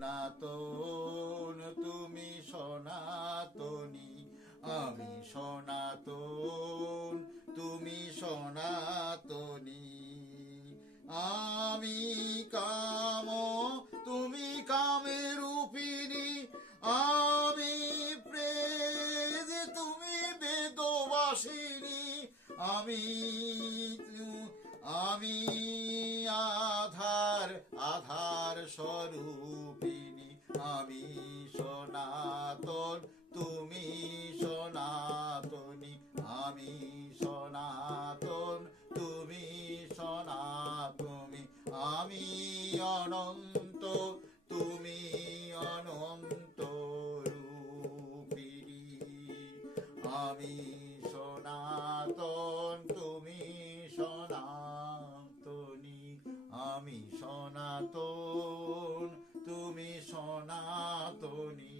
সনাতন তুমি সনাতনী, আমি সনাতন তুমি সনাতনী। আমি কাম তুমি কামের রূপিণী, আমি প্রেদ তুমি বেদবাসিনী। আমি আমি আধার আধার স্বরূপিণী, আমি সনাতন তুমি সনাতনী। আমি সনাতন তুমি সনাতনী। আমি অনন্ত তুমি অনন্ত রূপিণী। আমি সনাতন তুমি সনাতনী। আমি সনাতন তুমি সনাতনী।